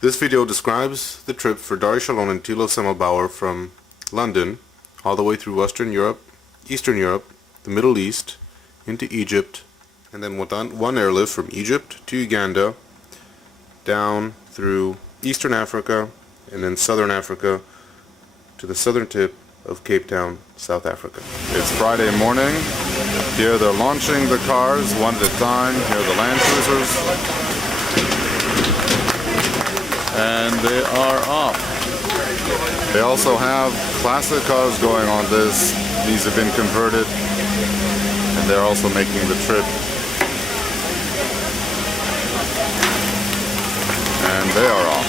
This video describes the trip for Dari Shalon and Thilo Semmelbauer from London all the way through Western Europe, Eastern Europe, the Middle East, into Egypt, and then one airlift from Egypt to Uganda, down through Eastern Africa, and then Southern Africa to the southern tip of CapeTown, South Africa. It's Friday morning. Here they're launching the cars one at a time. Here are the Land Cruisers. And they are off. They also have classic cars going on this. These have been converted. And they're also making the trip. And they are off.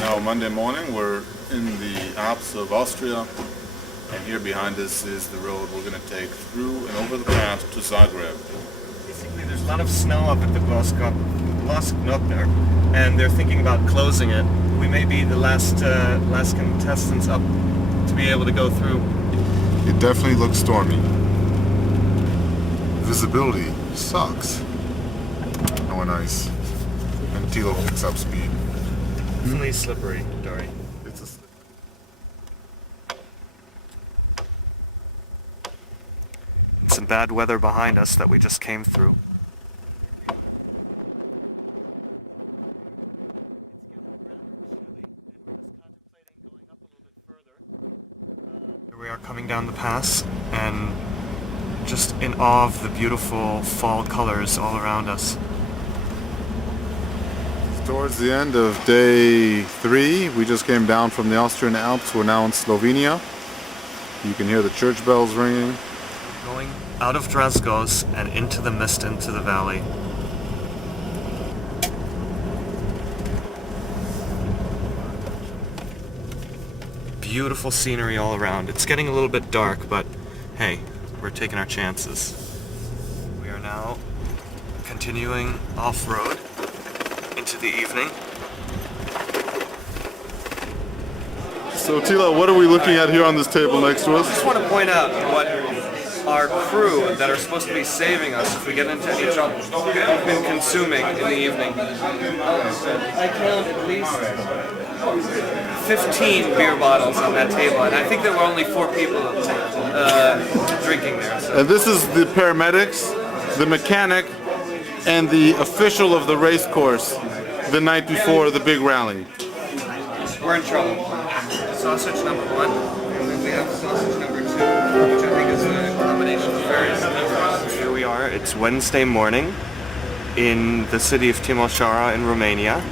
Now Monday morning we're in the Alps of Austria. And here behind us is the road we're going to take through and over the pass to Zagreb. Basically, there's a lot of snow up at the Glasknot there, and they're thinking about closing it. We may be the last contestants up to be able to go through. It definitely looks stormy. Visibility sucks. Oh, nice. And Thilo picks up speed. Definitely slippery, Dory. Some bad weather behind us that we just came through. Here we are coming down the pass and just in awe of the beautiful fall colors all around us. Towards the end of day 3, we just came down from the Austrian Alps. We're now in Slovenia. You can hear the church bells ringing. Going out of Drezgos and into the mist into the valley. Beautiful scenery all around. It's getting a little bit dark, but hey, we're taking our chances. We are now continuing off-road into the evening. So Thilo, what are we looking at here on this table next to us? I just want to point out what our crew that are supposed to be saving us if we get into any trouble have been consuming in the evening. I count at least 15 beer bottles on that table, and I think there were only 4 people drinking there. So. And this is the paramedics, the mechanic, and the official of the race course the night before the big rally. We're in trouble. Sausage number 1, and then we have sausage number 2, which I think is a combination of various flavors. Here we are, it's Wednesday morning in the city of Timișoara in Romania.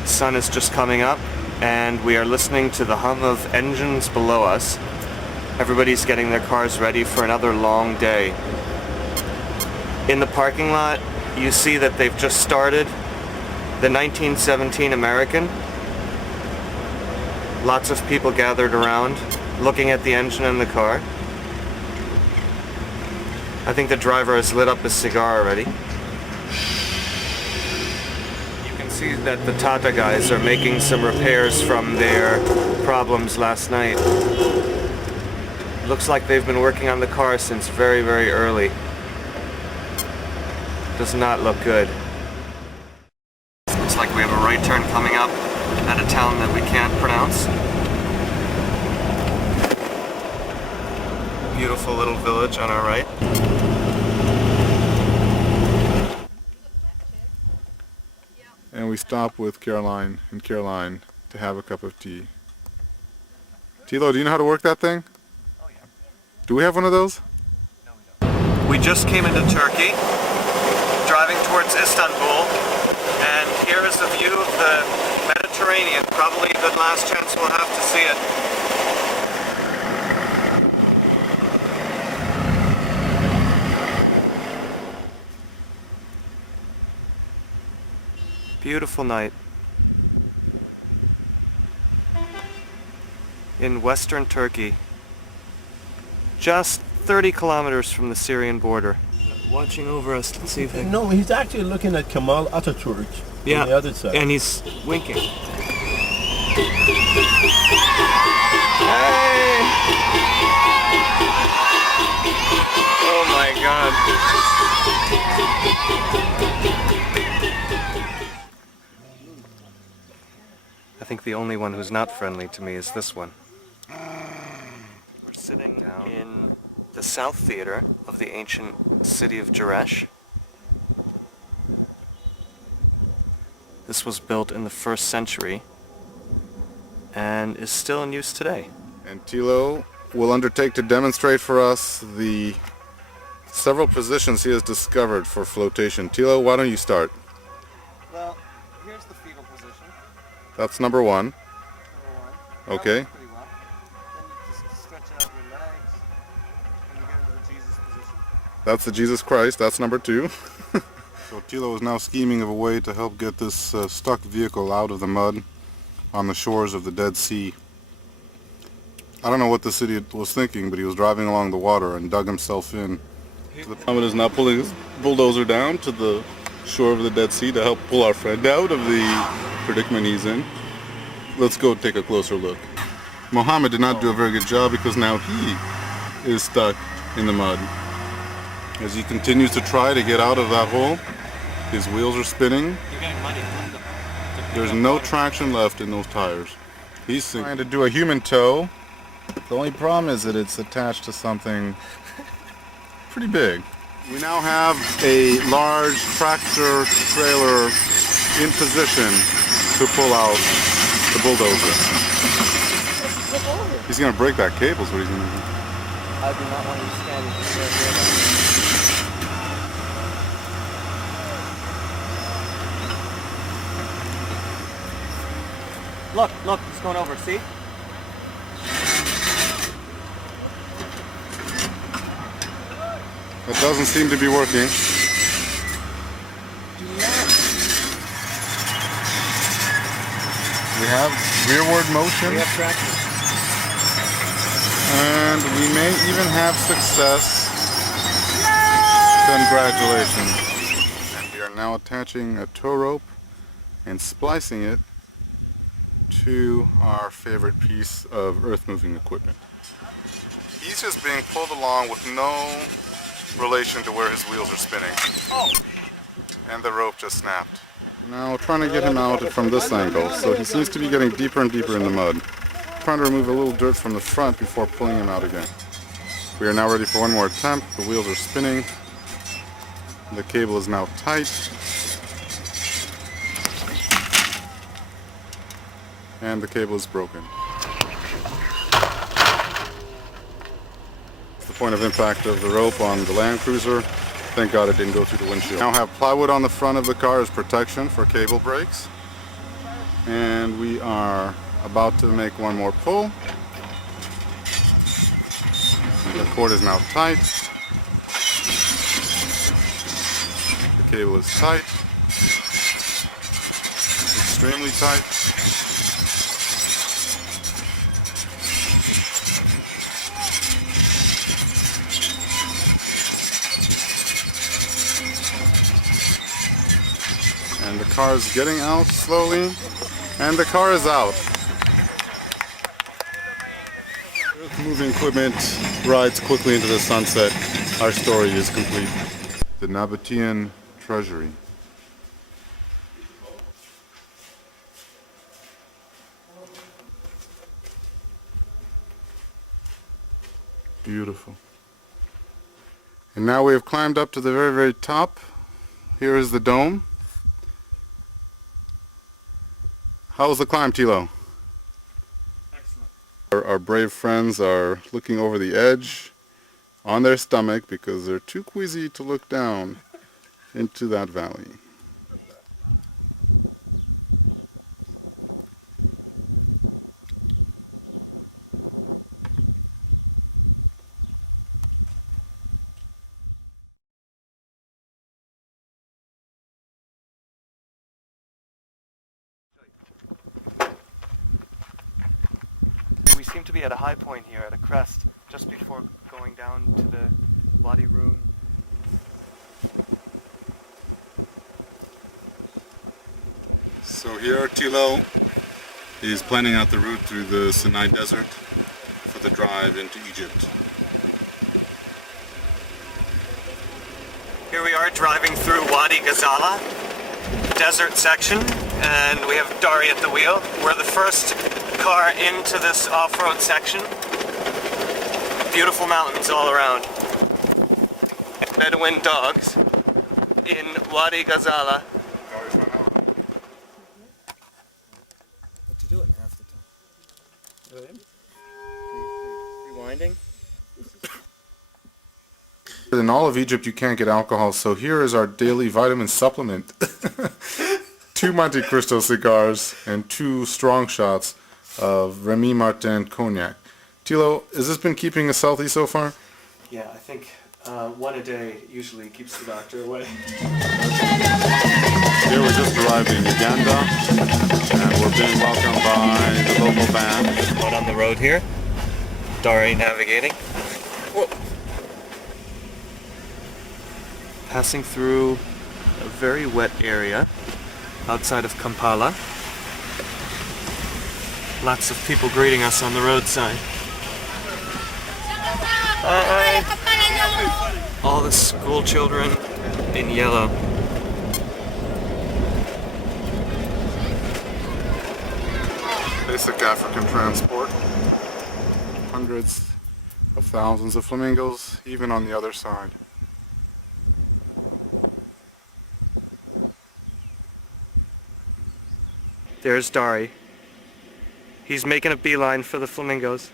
The sun is just coming up and we are listening to the hum of engines below us. Everybody's getting their cars ready for another long day. In the parking lot, you see that they've just started the 1917 American. Lots of people gathered around, looking at the engine in the car. I think the driver has lit up his cigar already. You can see that the Tata guys are making some repairs from their problems last night. Looks like they've been working on the car since very, very early. Does not look good. Looks like we have a right turn coming up at a town that we can't pronounce. Beautiful little village on our right. And we stop with Caroline and Caroline to have a cup of tea. Thilo, do you know how to work that thing? Oh yeah. Do we have one of those? We just came into Turkey, driving towards Istanbul, and here is a view of the Mediterranean. Probably the last chance we'll have to see it. Beautiful night. In western Turkey. Just 30 kilometers from the Syrian border. Watching over us to see if they... No, he's actually looking at Kemal Atatürk on the other side. And he's winking. Hey! Oh my God. the only one who's not friendly to me is this one. We're sitting in the South Theater of the ancient city of Jerash. This was built in the 1st century and is still in use today. And Tilo will undertake to demonstrate for us the several positions he has discovered for flotation. Tilo, why don't you start? Well, here's the fetal position. That's number 1. Number 1. Okay. That works pretty well. Then you just stretch out your legs and you get into the Jesus position. That's the Jesus Christ. That's number 2. So Tilo is now scheming of a way to help get this stuck vehicle out of the mud on the shores of the Dead Sea. I don't know what the city was thinking, but he was driving along the water and dug himself in. Muhammad is now pulling his bulldozer down to the shore of the Dead Sea to help pull our friend out of the predicament he's in. Let's go take a closer look. Muhammad did not do a very good job because now he is stuck in the mud. As he continues to try to get out of that hole, his wheels are spinning. There's no traction left in those tires. He's trying to do a human tow. The only problem is that it's attached to something pretty big. We now have a large tractor trailer in position to pull out the bulldozer. He's going to break that cable is what he's going to do. I do not understand what you're saying. Look, it's going over, see? It doesn't seem to be working. We have rearward motion. And we may even have success. Congratulations. And we are now attaching a tow rope and splicing it to our favorite piece of earth-moving equipment. He's just being pulled along with no relation to where his wheels are spinning. Oh! And the rope just snapped. Now we're trying to get him out from this angle, so he seems to be getting deeper and deeper in the mud. Trying to remove a little dirt from the front before pulling him out again. We are now ready for one more attempt. The wheels are spinning. The cable is now tight. And the cable is broken. The point of impact of the rope on the Land Cruiser. Thank God it didn't go through the windshield. Now have plywood on the front of the car as protection for cable breaks. And we are about to make one more pull. The cord is now tight. The cable is tight. Extremely tight. And the car is getting out slowly, and the car is out. Moving equipment rides quickly into the sunset. Our story is complete. The Nabatean treasury. Beautiful. And now we have climbed up to the very, very top. Here is the dome. How was the climb, Tilo? Excellent. Our brave friends are looking over the edge on their stomach because they're too queasy to look down into that valley. We seem to be at a high point here, at a crest, just before going down to the Wadi Rum. So here Tilo is planning out the route through the Sinai Desert for the drive into Egypt. Here we are driving through Wadi Ghazala, desert section, and we have Dari at the wheel. We're the first car into this off-road section. Beautiful mountains all around. Bedouin dogs in Wadi Ghazala. Rewinding. In all of Egypt you can't get alcohol, so here is our daily vitamin supplement. 2 Monte Cristo cigars and 2 strong shots of Remy Martin cognac. Tilo, has this been keeping us healthy so far? Yeah, I think one a day usually keeps the doctor away. Here we just arrived in Uganda, and we're being welcomed by the local band. Out on the road here. Dari navigating. Whoa. Passing through a very wet area outside of Kampala. Lots of people greeting us on the roadside. All the school children in yellow. Basic African transport. Hundreds of thousands of flamingos, even on the other side. There's Dari. He's making a beeline for the flamingos.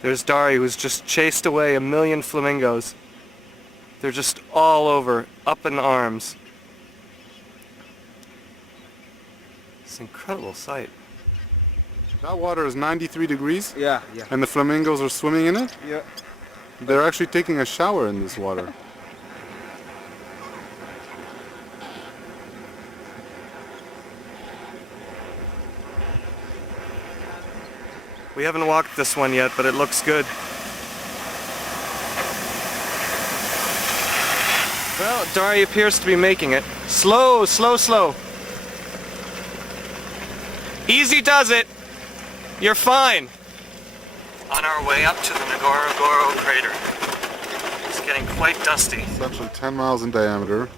There's Dari, who's just chased away 1 million flamingos. They're just all over, up in arms. It's an incredible sight. That water is 93 degrees, Yeah. and the flamingos are swimming in it? Yeah. They're actually taking a shower in this water. We haven't walked this one yet, but it looks good. Well, Dari appears to be making it. Slow, slow, slow. Easy does it. You're fine. On our way up to the Ngorongoro crater. It's getting quite dusty. Essentially 10 miles in diameter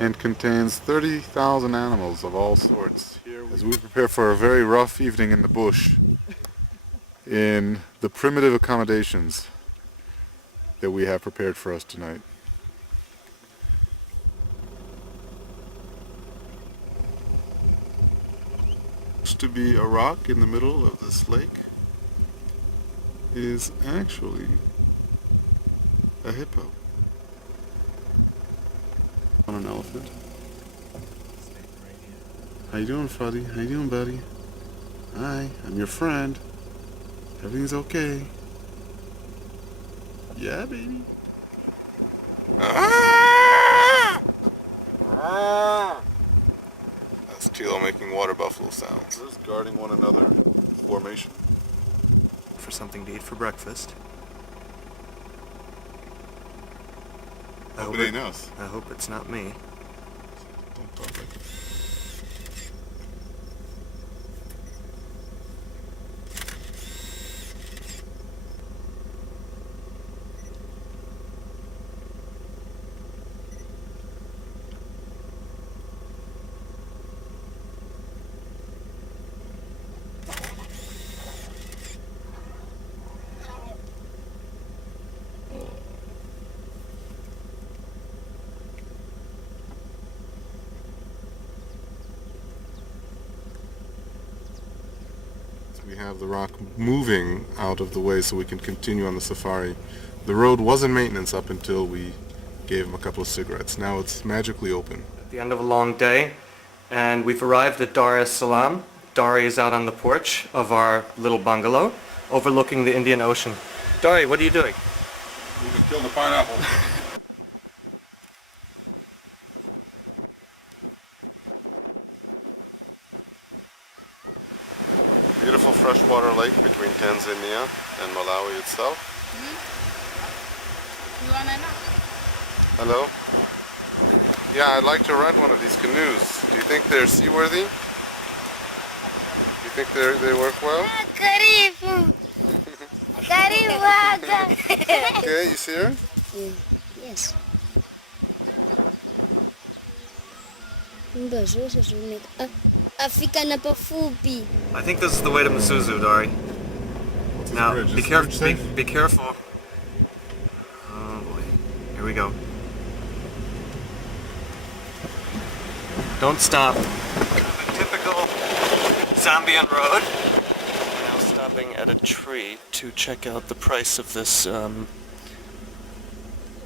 and contains 30,000 animals of all sorts. As we prepare for a very rough evening in the bush, in the primitive accommodations that we have prepared for us tonight. To be a rock in the middle of this lake is actually a hippo. On an elephant. How you doing, Fuddy? How you doing, buddy? Hi, I'm your friend. Everything's okay. Yeah, baby. That's Tilo making water buffalo sounds. Just guarding one another formation. For something to eat for breakfast. Hope it ain't us. I hope it's not me. Don't talk like that. We have the rock moving out of the way so we can continue on the safari. The road was in maintenance up until we gave him a couple of cigarettes. Now it's magically open. At the end of a long day, and we've arrived at Dar es Salaam. Dari is out on the porch of our little bungalow, overlooking the Indian Ocean. Dari, what are you doing? We just killed a pineapple. Beautiful freshwater lake between Tanzania and Malawi itself. Hello? Yeah, I'd like to rent one of these canoes. Do you think they're seaworthy? Do you think think they work well? Okay, you see her? Yes. I think this is the way to Masuzu, Dari. Now, bridge. be Is the careful. bridge safe? Be careful. Oh boy. Here we go. Don't stop. Typical Zambian road. I'm stopping at a tree to check out the price of this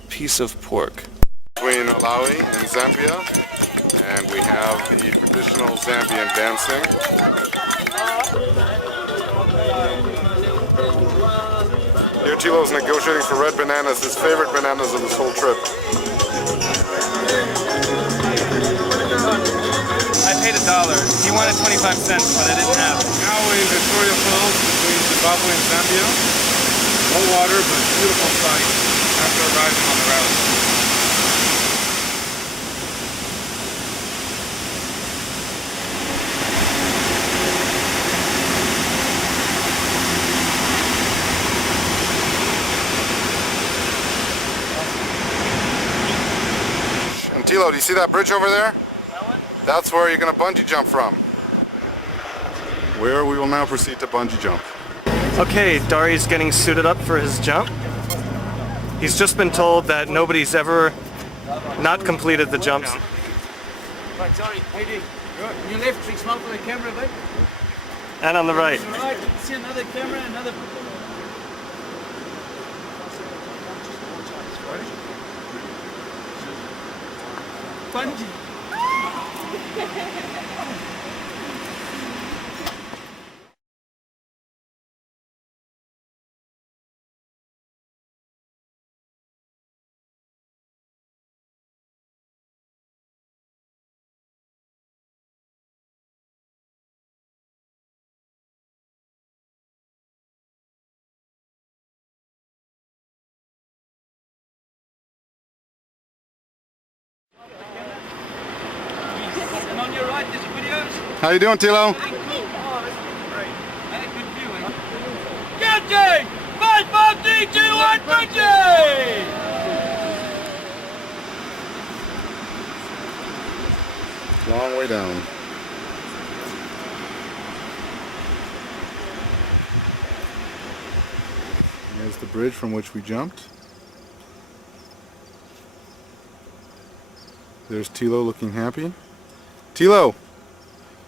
piece of pork. Between Malawi and Zambia, and we have the traditional Zambian dancing. Here Tilo's negotiating for red bananas, his favorite bananas of this whole trip. I paid $1. He wanted 25 cents, but I didn't have it. Now we're in Victoria Falls between Zimbabwe and Zambia. No water, but beautiful sight after arriving on the rally. Tilo, do you see that bridge over there? That's where you're going to bungee jump from. Where we will now proceed to bungee jump. Okay, Dari's getting suited up for his jump. He's just been told that nobody's ever not completed the jumps. Right, sorry, Heidi. On your left, please smile for the camera, babe. And on the right. On the right, you can see another camera, another... Bungee. And on your right, there's videos. How you doing, Tilo? Had a good view, eh? Counting! 5, 4, 3, 2, 1, bungee! Long way down. Here's the bridge from which we jumped. There's Tilo looking happy. Tilo,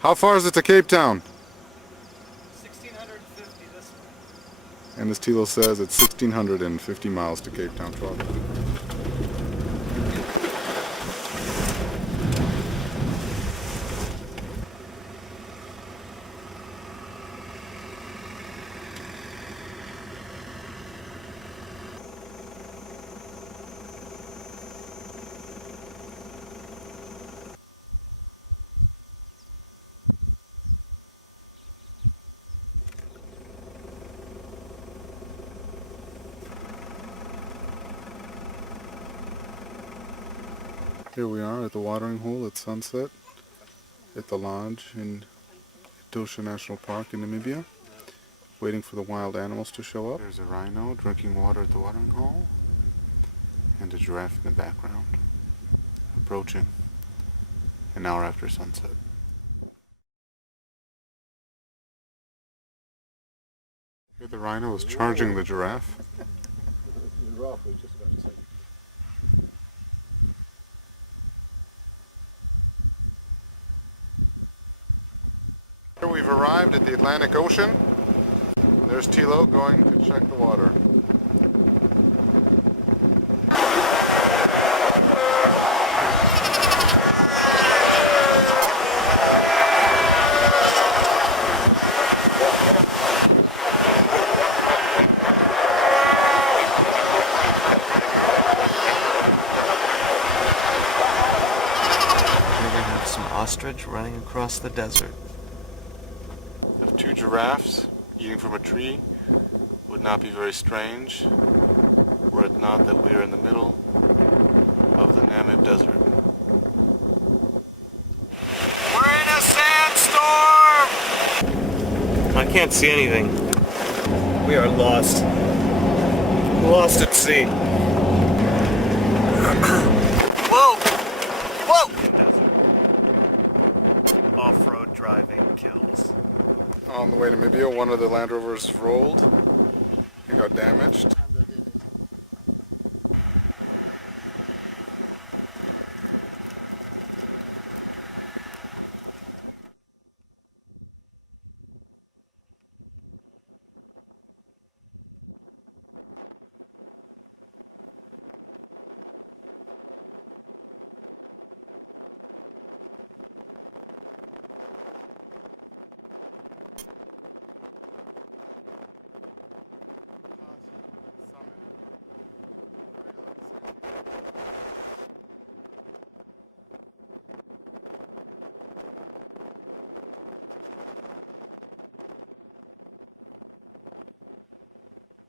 how far is it to CapeTown? 1650 this way. And as Tilo says, it's 1650 miles to CapeTown, Florida. Here we are at the watering hole at sunset at the lodge in Etosha National Park in Namibia, waiting for the wild animals to show up. There's a rhino drinking water at the watering hole and a giraffe in the background, approaching an hour after sunset. Here the rhino is charging the giraffe. Here we've arrived at the Atlantic Ocean. There's Tilo going to check the water. Some ostrich running across the desert. Two giraffes eating from a tree would not be very strange were it not that we are in the middle of the Namib Desert. We're in a sandstorm! Can't see anything. We are lost. Lost at sea. Whoa! Whoa! Off-road driving kills. On the way to Mobile, one of the Land Rovers rolled. He got damaged.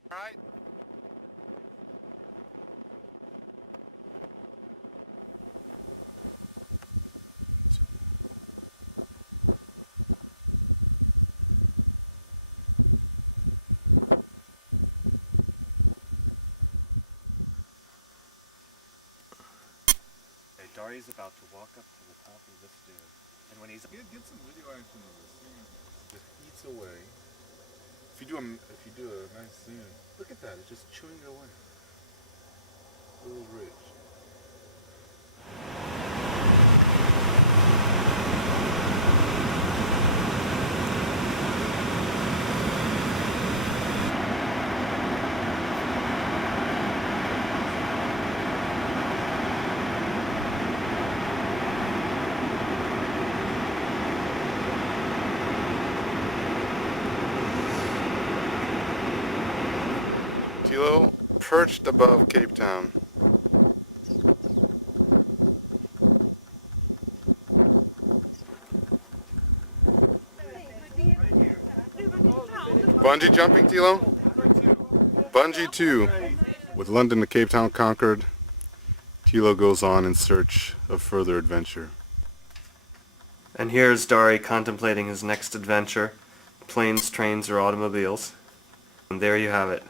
Right. Dari's about to walk up of this dude, and when he's Get some video action of this thing. Just eats away. If you do a nice scene, look at that, it's just chewing it away. Little ridge. Tilo perched above Cape Town. Bungee jumping, Tilo? Bungee 2. With London to Cape Town conquered, Tilo goes on in search of further adventure. And here's Dari contemplating his next adventure, planes, trains, or automobiles. And there you have it.